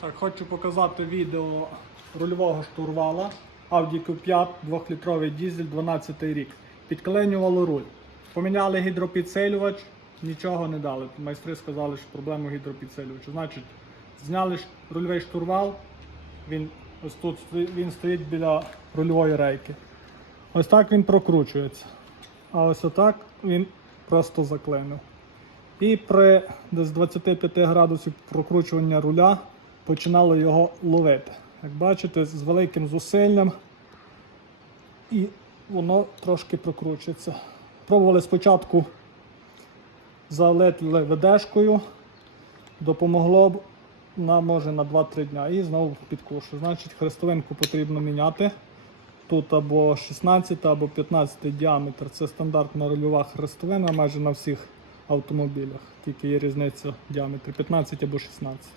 Так, хочу показати відео рульового штурвала Audi Q5 2-літровий дізель 12 рік. Підклинювало руль. Поміняли гідропідсилювач, нічого не дали. Майстри сказали, що проблема гідропідсилювача. Значить, зняли рульовий штурвал, він ось тут він стоїть біля рульової рейки. Ось так він прокручується. А ось отак він просто заклинив. І при десь 25 градусів прокручування руля починало його ловити. Як бачите, з великим зусиллям і воно трошки прокручується. Пробували спочатку залити ведешкою, допомогло б на, може на 2-3 дня і знову підкушує. Значить, хрестовинку потрібно міняти. Тут або 16, або 15 діаметр. Це стандартна рульова хрестовина майже на всіх автомобілях. Тільки є різниця в діаметрі 15 або 16.